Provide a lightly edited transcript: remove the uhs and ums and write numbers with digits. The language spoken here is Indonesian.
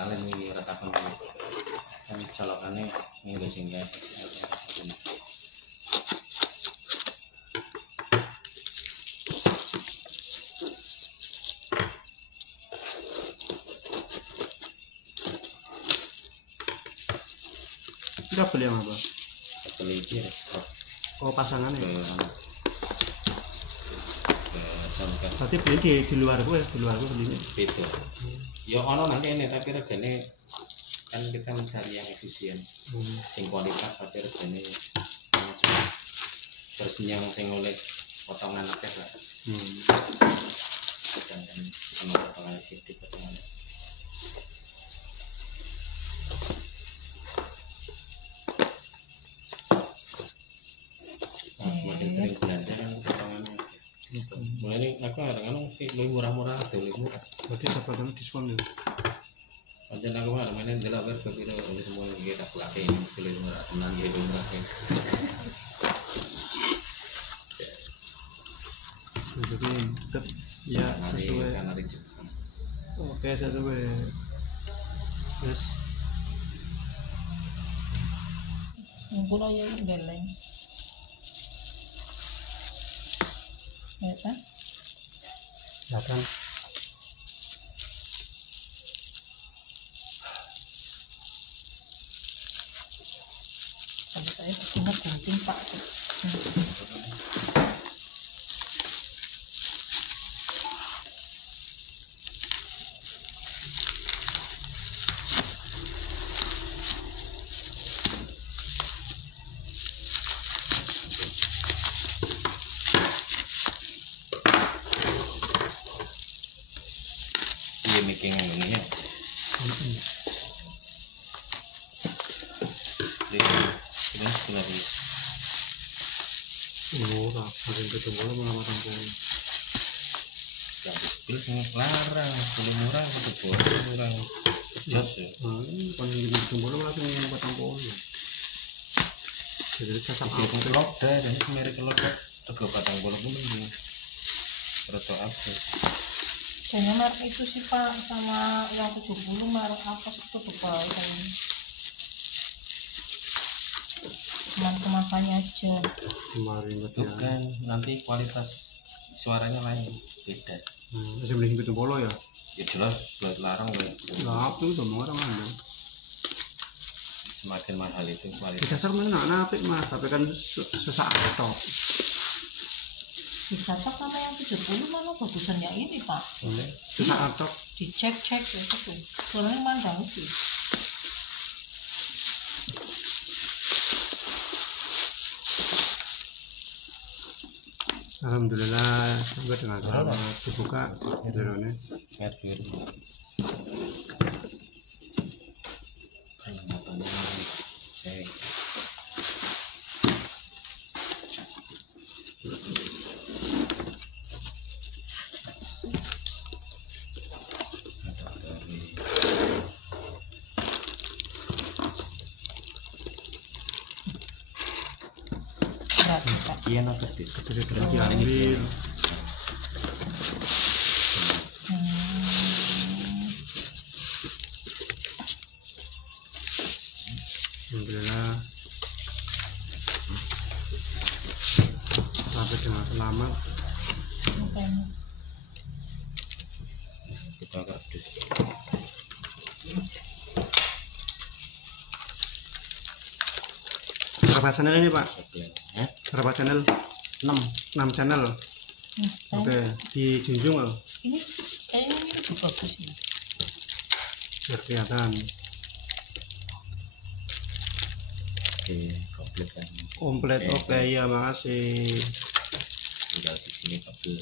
lalen iki ora takon kan colokane ngene sing XL. Kita beli yang apa? Beli iki ya. Oh pasangan ya? Sampai Berarti beli di luar gue belinya. beda. Ya ono nang kene tapi regane kan kita mencari yang efisien. Sing kualitas tapi regane terus yang sing oleh potongan akeh lah. Dan sama potongan sedikit potongan. Semakin sering belanja kan potongannya. Mulai ini aku kadang-kadang sih lebih murah-murah atau lebih murah. Berarti dapat diskon ya? Panjang aku mah namanya adalah berbeda oleh semua yang kita pakai ini mesti lebih murah, tenang gitu murah kan. Jadi tetap ya sesuai. Karena di Jepang. Oke sesuai. Terus Mungkin aja yang geleng. Ya kan? datang. Kalau saya punya gunting Pak. Iya making ini ya. Ini sudah di Murah, makin ketemu malah matang pun. yang pilih larang, pilih murah itu boleh murah. Jos ya. Kan ini ketemu langsung matang pun. Jadi cacak Isi apa? telur dah, dan ini merek telur dah. Tega batang bola pun ini. Roto apa? Kayaknya merek itu sih Pak, sama yang 70 merek apa sih itu lupa kayaknya. Cuman kemasannya aja. Kemarin Itu berarti. kan nanti kualitas suaranya lain, beda. Masih beli gitu bolo ya? Ya jelas buat larang loh. Lah apa itu orang mana? Semakin mahal itu Di kualitas. dasar mana napik mas, tapi kan sesaat top. Dicocok sama yang 70 malah bagusan yang ini Pak. Sesaat top. Dicek-cek ya itu. Soalnya mandang itu. Alhamdulillah sampai dengan selamat dibuka jerone. Mercury. Matanya cek. Berat Pak. Sekian atau bis? Itu sudah diambil. Alhamdulillah sampai dengan selamat. Makanya. Kita kardus. Berapa channel ini Pak? Sebelah. Berapa channel? 6 channel. Oke, dijunjung loh Ini kayaknya ini lebih bagus ya. biar kelihatan. Oke, komplit kan. Komplit. Oke, ya makasih. Tinggal di sini kabel.